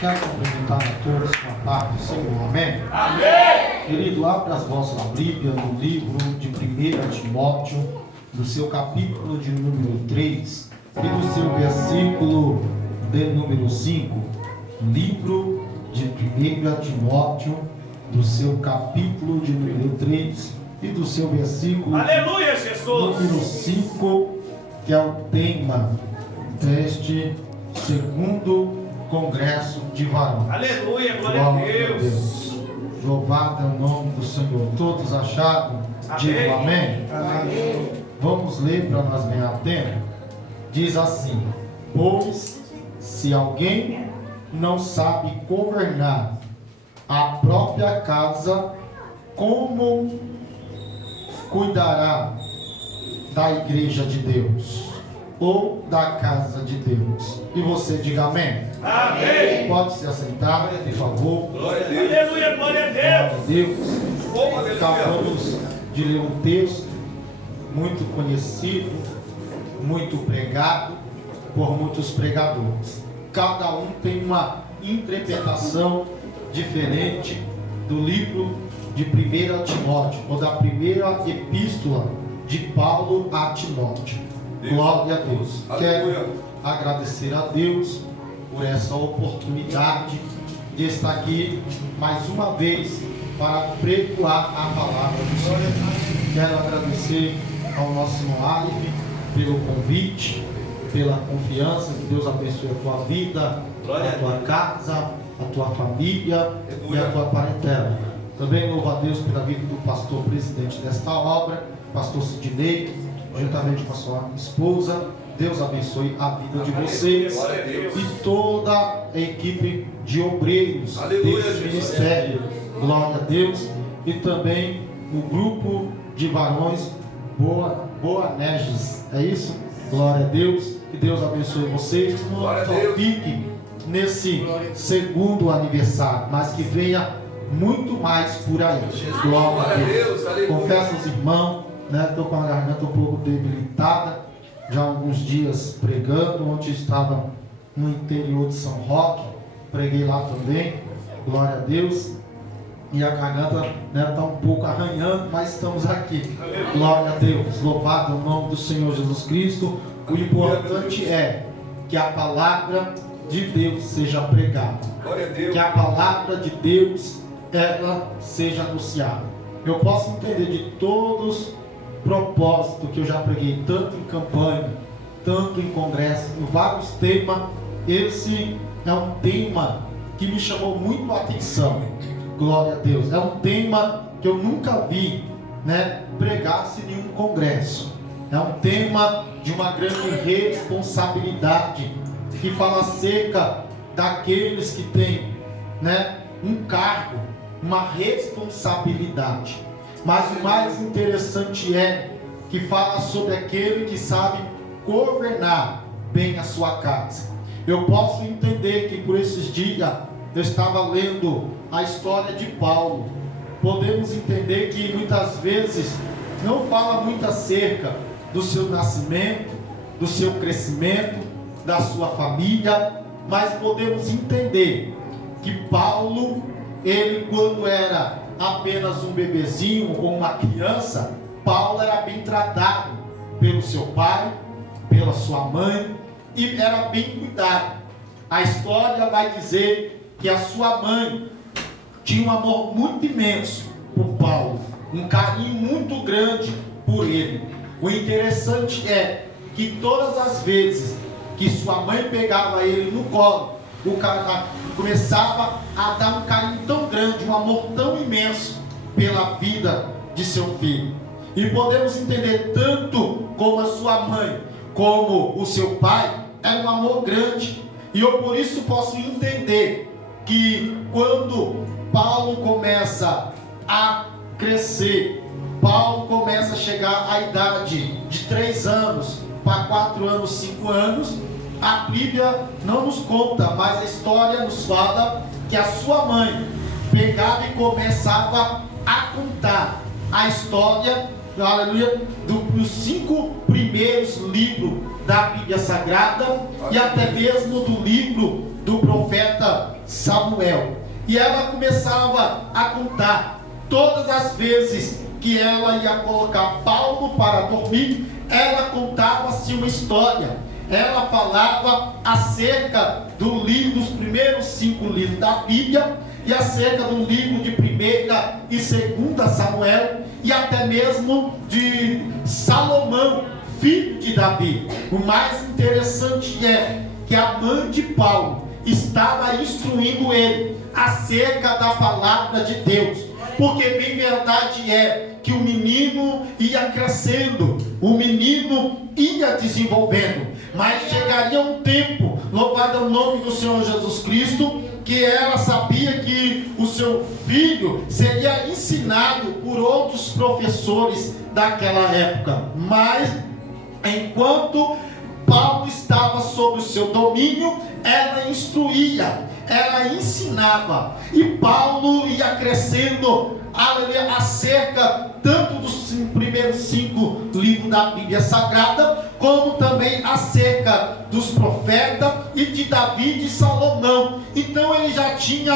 Quero cumprimentar a todos com a paz do Senhor. Amém? Amém! Querido, abra as vossas Bíblias no livro de 1 Timóteo, do seu capítulo de número 3 e do seu versículo de número 5. Livro de 1 Timóteo, do seu capítulo de número 3 e do seu versículo Aleluia, Jesus! número 5, que é o tema deste segundo Congresso de Varões. Aleluia, glória a Deus. Louvado é o nome do Senhor. Todos acharam? Digo amém. Amém. Vamos ler para nós ganhar tempo. Diz assim: pois se alguém não sabe governar a própria casa, como cuidará da igreja de Deus ou da casa de Deus? E você diga amém. Amém. Pode se assentar, por favor. Glória a Deus. Aleluia, glória a Deus. Glória a Deus. Acabamos de ler um texto muito conhecido, muito pregado por muitos pregadores. Cada um tem uma interpretação diferente do livro de 1 Timóteo, ou da primeira epístola de Paulo a Timóteo. Glória a Deus. Quero agradecer a Deus por essa oportunidade de estar aqui mais uma vez para pregoar a palavra do Senhor. Quero agradecer ao nosso irmão Alive pelo convite, pela confiança. Que Deus abençoe a tua vida, a tua casa, a tua família e a tua parentela. Também louvo a Deus pela vida do pastor presidente desta obra, pastor Sidney, juntamente com a sua esposa. Deus abençoe a vida de vocês e toda a equipe de obreiros desse ministério. Glória a Deus. E também o grupo de varões Boanerges. É isso? Glória a Deus. Que Deus abençoe vocês. Que não só fique nesse segundo aniversário, mas que venha muito mais por aí. Glória a Deus. Confesso aos irmãos, estou com a garganta um pouco debilitada, já há alguns dias pregando. Ontem estava no interior de São Roque, preguei lá também, glória a Deus, e a garganta está um pouco arranhando, mas estamos aqui, glória a Deus, louvado é o nome do Senhor Jesus Cristo. O importante é que a palavra de Deus seja pregada, que a palavra de Deus ela seja anunciada. Eu posso entender de todos propósito que eu já preguei, tanto em campanha, tanto em congresso, em vários temas. Esse é um tema que me chamou muito a atenção. Glória a Deus. É um tema que eu nunca vi, pregar-se em um congresso. É um tema de uma grande responsabilidade, que fala acerca daqueles que têm, um cargo, uma responsabilidade. Mas o mais interessante é que fala sobre aquele que sabe governar bem a sua casa. Eu posso entender que por esses dias eu estava lendo a história de Paulo. Podemos entender que muitas vezes não fala muito acerca do seu nascimento, do seu crescimento, da sua família, mas podemos entender que Paulo, ele quando era apenas um bebezinho ou uma criança, Paulo era bem tratado pelo seu pai, pela sua mãe, e era bem cuidado. A história vai dizer que a sua mãe tinha um amor muito imenso por Paulo, um carinho muito grande por ele. O interessante é que todas as vezes que sua mãe pegava ele no colo, o cara começava a dar um carinho tão grande, um amor tão imenso pela vida de seu filho. E podemos entender tanto como a sua mãe, como o seu pai, era um amor grande. E eu por isso posso entender que quando Paulo começa a crescer, Paulo começa a chegar à idade de 3 anos para 4 anos, 5 anos, a Bíblia não nos conta, mas a história nos fala que a sua mãe pegava e começava a contar a história, aleluia, dos 5 primeiros livros da Bíblia Sagrada e até mesmo do livro do profeta Samuel. E ela começava a contar todas as vezes que ela ia colocar Paulo para dormir. Ela contava-se uma história. Ela falava acerca dos primeiros 5 livros da Bíblia, e acerca do livro de 1ª e 2ª Samuel, e até mesmo de Salomão, filho de Davi. O mais interessante é que a mãe de Paulo estava instruindo ele acerca da palavra de Deus, porque bem verdade é que o menino ia crescendo, o menino ia desenvolvendo, mas chegaria um tempo, louvado é o nome do Senhor Jesus Cristo, que ela sabia que o seu filho seria ensinado por outros professores daquela época, mas enquanto Paulo estava sob o seu domínio, ela instruía, ela ensinava, e Paulo ia crescendo, aleluia, acerca tanto dos primeiros 5 livros da Bíblia Sagrada, como também acerca dos profetas e de Davi e de Salomão. Então ele já tinha,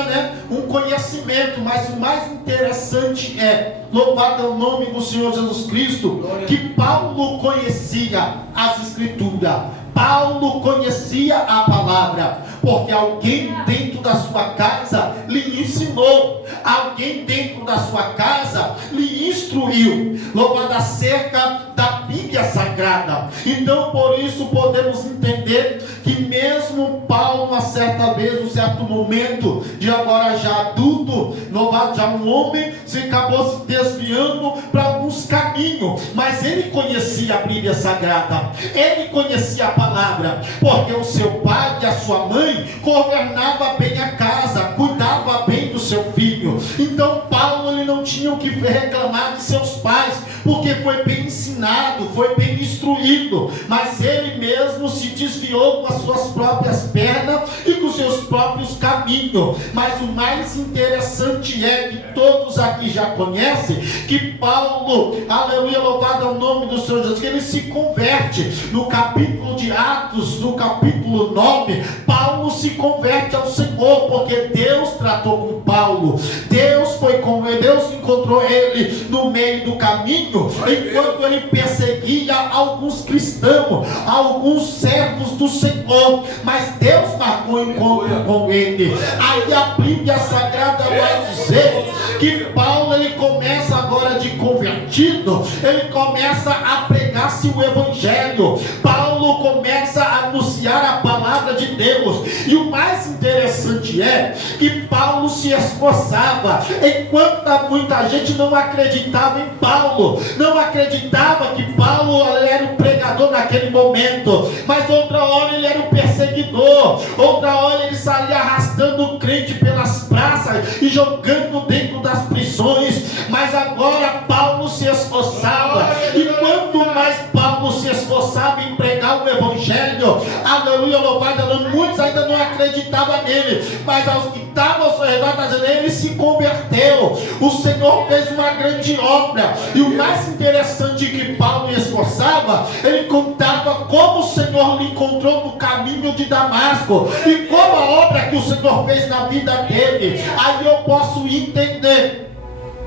um conhecimento, mas o mais interessante é, louvado é o nome do Senhor Jesus Cristo, que Paulo conhecia as Escrituras. Paulo conhecia a palavra, porque alguém dentro da sua casa lhe ensinou, alguém dentro da sua casa lhe instruiu, louvado acerca da Bíblia Sagrada. Então por isso podemos entender que mesmo Paulo, a certa vez, um certo momento, de agora já adulto, louvado já um homem, se acabou se desviando para alguns caminhos, mas ele conhecia a Bíblia Sagrada, ele conhecia a palavra, porque o seu pai e a sua mãe governavam bem a casa, cuidava bem do seu filho. Então Paulo, ele não tinha o que reclamar de seus pais, porque foi bem ensinado, foi bem instruído, mas ele mesmo se desviou com as suas próprias pernas e com seus próprios caminhos. Mas o mais interessante é que todos aqui já conhecem que Paulo, aleluia, louvado é o nome do Senhor Jesus, que ele se converte no capítulo de Atos, no capítulo 9. Paulo se converte ao Senhor, porque Deus tratou com Paulo, Deus foi com ele, Deus encontrou ele no meio do caminho, enquanto ele perseguia alguns cristãos, alguns servos do Senhor, mas Deus marcou encontro com ele. Aí a Bíblia Sagrada vai dizer que Paulo, ele começa agora de convertido, ele começa a pregar-se o Evangelho, Paulo começa a anunciar a palavra de Deus. E o mais interessante é que Paulo se esforçava, enquanto muita gente não acreditava em Paulo, não acreditava que Paulo era o pregador naquele momento, mas outra hora ele era o perseguidor, outra hora ele saía arrastando o crente pelas praças e jogando dentro das prisões. Mas agora Paulo se esforçava, e quanto mais Paulo se esforçava em pregar o Evangelho, aleluia, louvado, muitos ainda não acreditavam nele, mas aos que estavam ao seu redor, ele se converteu. O Senhor fez uma grande obra, e o mais interessante que Paulo esforçava, ele contava como o Senhor lhe encontrou no caminho de Damasco, e como a obra que o Senhor fez na vida dele. Aí eu posso entender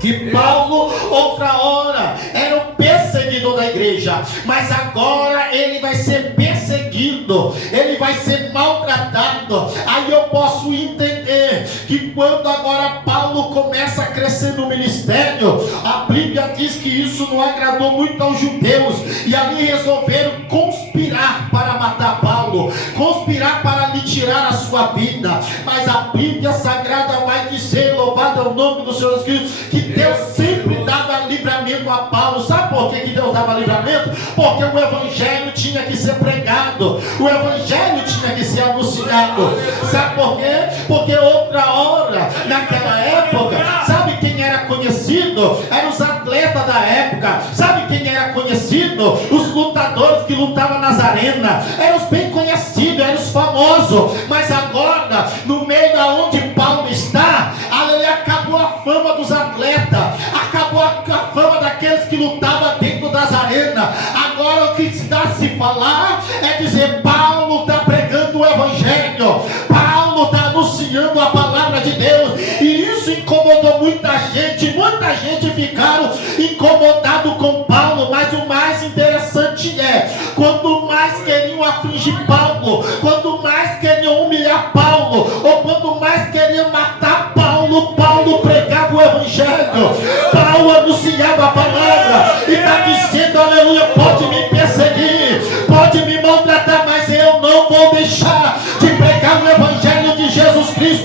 que Paulo, outra hora, era o perseguidor da igreja, mas agora ele vai ser perseguido, ele vai ser maltratado. Aí eu posso entender que quando agora Paulo começa a crescer no ministério, a Bíblia diz que isso não agradou muito aos judeus, e ali resolveram conspirar para matar Paulo, conspirar para lhe tirar a sua vida. Mas a Bíblia Sagrada vai dizer, louvado é o nome do Senhor Jesus, que Deus sempre dava livramento a Paulo. Sabe por que Deus dava livramento? Porque o Evangelho tinha que ser pregado, o Evangelho tinha que ser anunciado. Sabe por quê? Porque outra hora, naquela época, sabe quem era conhecido? Eram os atletas da época. Sabe quem era conhecido? Os lutadores que lutavam nas arenas. Eram os bem conhecidos, eram os famosos. Mas agora, no meio da onde Paulo está, aleluia, acabou a fama dos atletas, acabou a fama daqueles que lutavam dentro das arenas. Agora o que está se falar é dizer: Paulo está pregando o Evangelho, Paulo está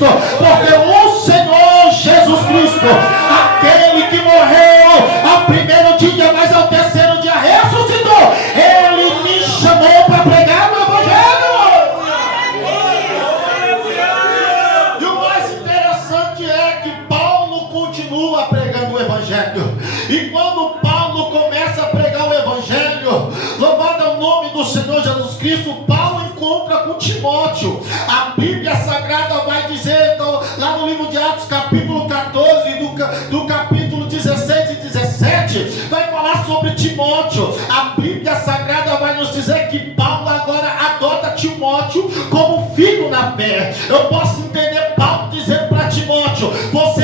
Cristo, porque o Senhor Jesus Cristo, aquele que morreu ao primeiro dia, mas ao terceiro dia ressuscitou, Ele me chamou para pregar o Evangelho. E o mais interessante é que Paulo continua pregando o Evangelho. E quando Paulo começa a pregar o Evangelho, louvado é o nome do Senhor Jesus Cristo, Paulo encontra com Timóteo. A Bíblia Sagrada vai dizer, então, lá no livro de Atos, capítulo 14, do capítulo 16 e 17, vai falar sobre Timóteo. A Bíblia Sagrada vai nos dizer que Paulo agora adota Timóteo como filho na fé. Eu posso entender Paulo dizendo para Timóteo: você